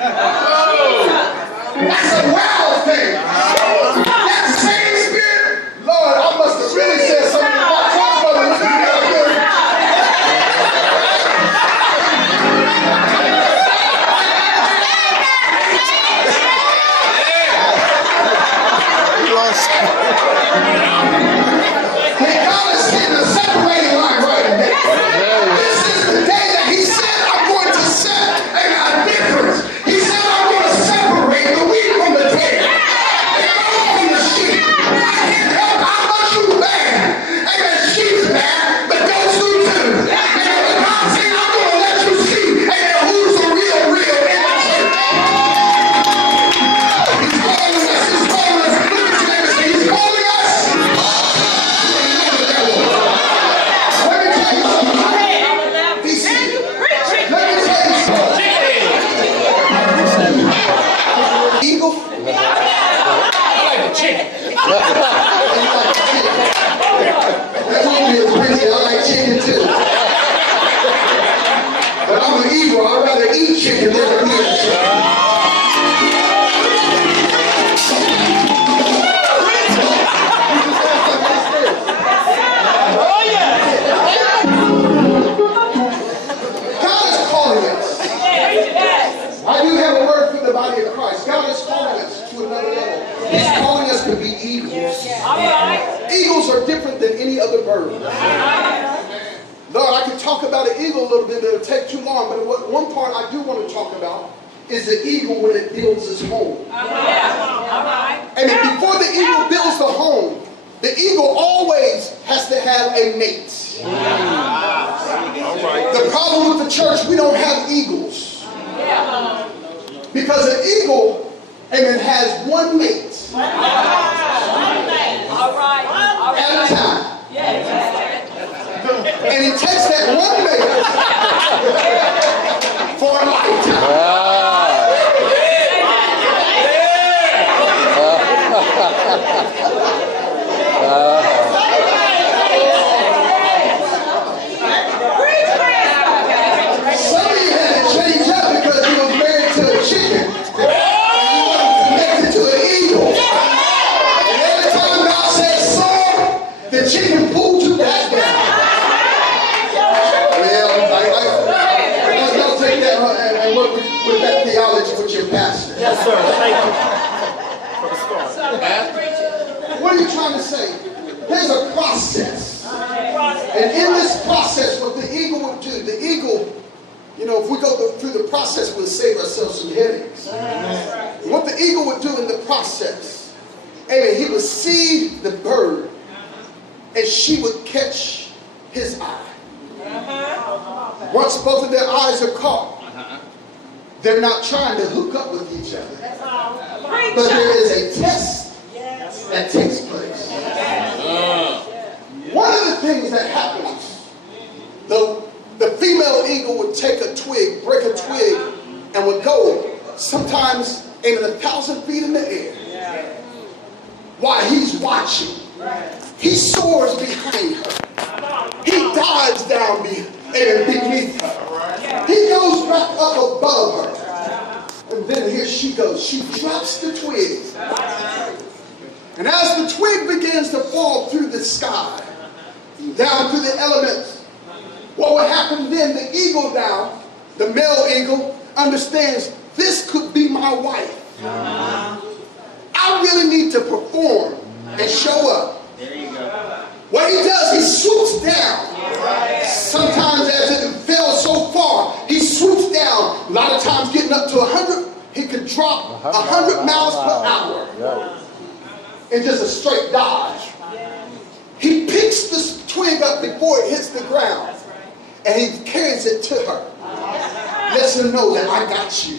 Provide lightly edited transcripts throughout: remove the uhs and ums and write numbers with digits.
That's a wow thing. That same spirit, Lord, I must have really said something about talk about it. Hey, God is hitting a separating line right in there. This is the day that He said, I'm going to set a difference. He said, I'm going to separate the wheat from the tare, the goat from the sheep. I can't help how much you bad. Amen. Sheep's bad, but goats do too. Amen. But God said, I'm going to let you see, amen, who's the real in the church. He's calling us. He's calling us. Look at your neighbor and say, He's calling us. Eagle? I like the chicken. I like chicken too. But I'm an eagle. I'd rather eat chicken than eat chicken. God is calling us. I do have a word for the body of Christ. God is calling us to another level. He's calling us to be eagles. Eagles are different than any other bird. Lord, I can talk about an eagle a little bit, but it'll take too long. But one part I do want to talk about is the eagle when it builds its home. And before the eagle builds the home, the eagle always has to have a mate. The problem with the church, we don't have eagles. Because an eagle, amen, has one mate at a time. And he takes that one mate for a lifetime. Some of you had to change up because you was married to a chicken. And you wasn't connected to an eagle. And every time God said soar, the chicken pulled you back down. Well, y'all take that and work with that theology with your pastor. Yes, sir. Thank you. What are you trying to say? There's a process. And in this process, what the eagle would do, the eagle, you know, if we go through the process, we'll save ourselves some headaches. What the eagle would do in the process, amen, he would see the bird, and she would catch his eye. Once both of their eyes are caught, they're not trying to hook up with each other. But there is a test that takes place. One of the things that happens, the female eagle would take a twig, break a twig, and would go sometimes even 1,000 feet in the air while he's watching. He soars behind her. He dives down beneath her. He goes back up above her. And then here she goes. She drops the twig. And as the twig begins to fall through the sky, down through the elements, what will happen then, the eagle down, the male eagle, understands this could be my wife. I really need to perform and show up. What he does, he swoops down. Sometimes as it fell so far, he swoops down. A lot of times getting up to 100, he could drop 100 miles per hour in just a straight dodge. He picks this twig up before it hits the ground, and he carries it to her. Lets her know that I got you.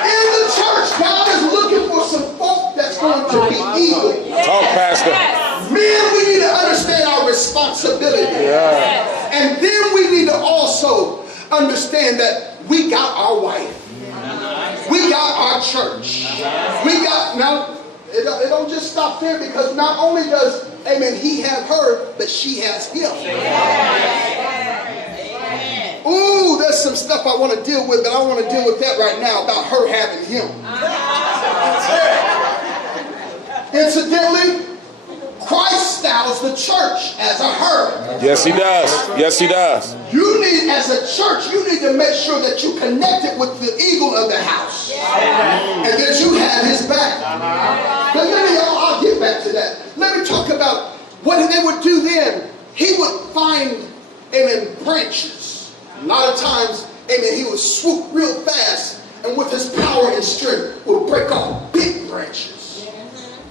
In the church, God is looking for some folk that's going to be eagle. Talk, Pastor. Men, we need to understand our responsibility. And then we need to also understand that we got our wife. We got our church. We got, now, it don't just stop there, because not only does, amen, he have her, but she has him. Ooh, there's some stuff I want to deal with, but I don't want to deal with that right now about her having him. Incidentally, Christ styles the church as a her. Yes, he does. Yes, he does. You need, as a church, you need to make sure that you connect it with the eagle of the house. And that you have his back. But I'll get back to that. Let me talk about what they would do then. He would find, branches. A lot of times, he would swoop real fast and with his power and strength would break off big branches.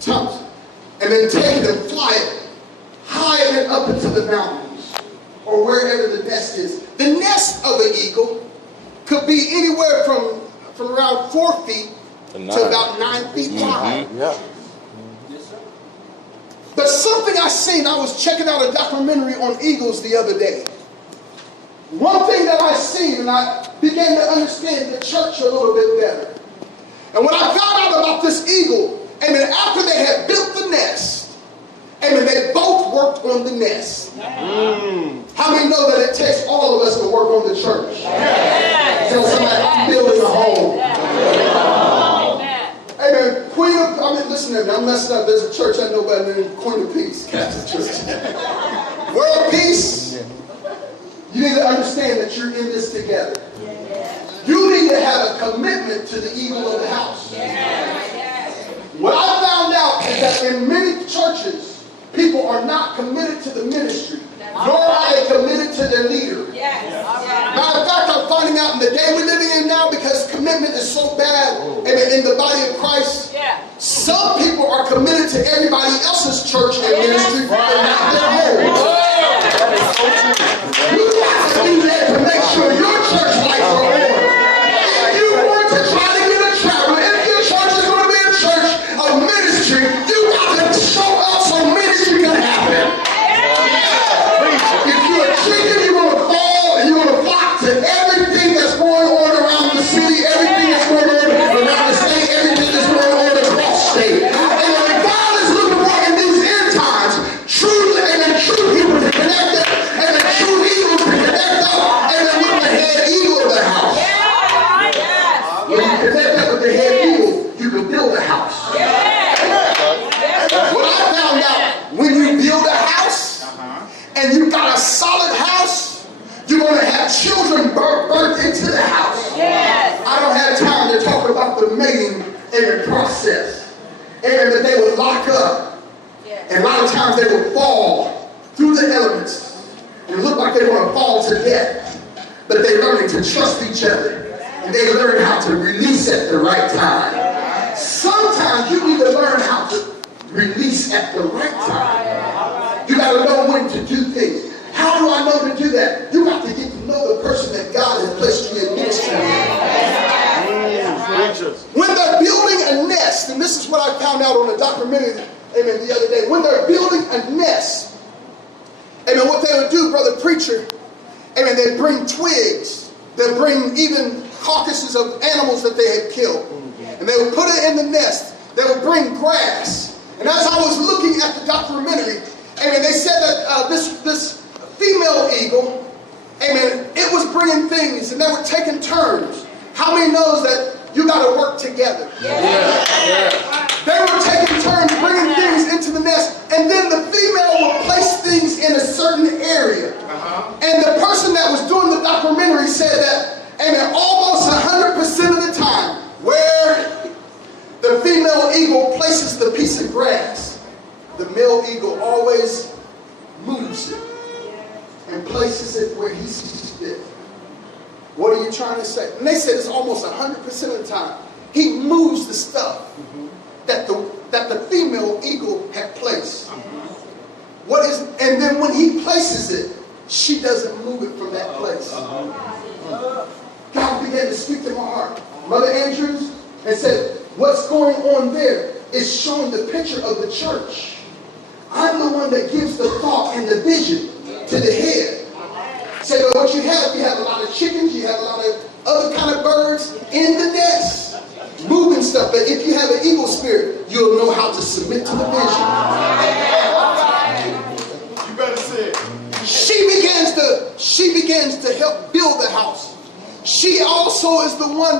And then take it and fly it high and up into the mountains or wherever the nest is. The nest of an eagle could be anywhere from around 4 feet to about 9 feet high. Yeah. But something I seen, I was checking out a documentary on eagles the other day. One thing that I seen, and I began to understand the church a little bit better. And when I found out about this eagle, after they had built the nest, they both worked on the nest. How many know that it takes all of us to work on the church? Tell somebody, I'm building a home. Queen of, listen to me, I'm messing up. There's a church I know by the name of Queen of Peace, Catholic Church. World peace. You need to understand that you're in this together. You need to have a commitment to the eagle of the house. What I found out is that in many churches, people are not committed to the ministry, nor are they committed to their leader. Matter of fact, I'm finding out in the day we're living in now, because commitment is so bad in the body of Christ, some people are committed to everybody else's church and ministry, but not their own. You got to be there to make sure your church lights are on. If you want to try to get a travel, if your church is going to be a church of ministry, you got to show up so ministry can happen. If you're a chicken, you're going to fall and you're going to flock to everything that's going on around the city, everything that's going on around the state, everything that's going on across state. And what God is looking for in these end times, true people to connect up, and the true eagle to connect up, and then with the head eagle of the house. When you connect up with the head eagle, you can build a house. What I found out, when you build a house, and you got a solid house, you're going to have children birthed into the house. I don't have time to talk about the mating and the process. And that they would lock up. And a lot of times they would fall through the elements. And it looked like they were going to fall to death. But they learned to trust each other. And they learned how to release at the right time. Sometimes you need to learn how to release at the right time. You got to know when to do things. How do I know to do that? You have to get to know the person that God has placed you in ministry with. When they're building a nest, and this is what I found out on a documentary, the other day. When they're building a nest, what they would do, brother preacher, they'd bring twigs. They'd bring even carcasses of animals that they had killed. And they would put it in the nest. They would bring grass. And as I was looking at the documentary, they said that this female eagle, it was bringing things, and they were taking turns. How many knows that you got to work together? They were taking turns bringing things into the nest, and then the female would place things in a certain area. And the person that was doing the documentary said that, almost 100% of the time, where the female eagle places the piece of grass, the male eagle always moves it and places it where he sees fit. What are you trying to say? And they said it's almost 100% of the time. He moves the stuff that the female eagle had placed. And then when he places it, she doesn't move it from that place. God began to speak to my heart. Mother Andrews, and said, what's going on there is showing the picture of the church. I'm the one that gives the thought and the vision to the head. Say, but what you have a lot of chickens, you have a lot of other kind of birds in the nest, moving stuff. But if you have an eagle spirit, you'll know how to submit to the vision. You better say it. She begins to help build the house. she also is the one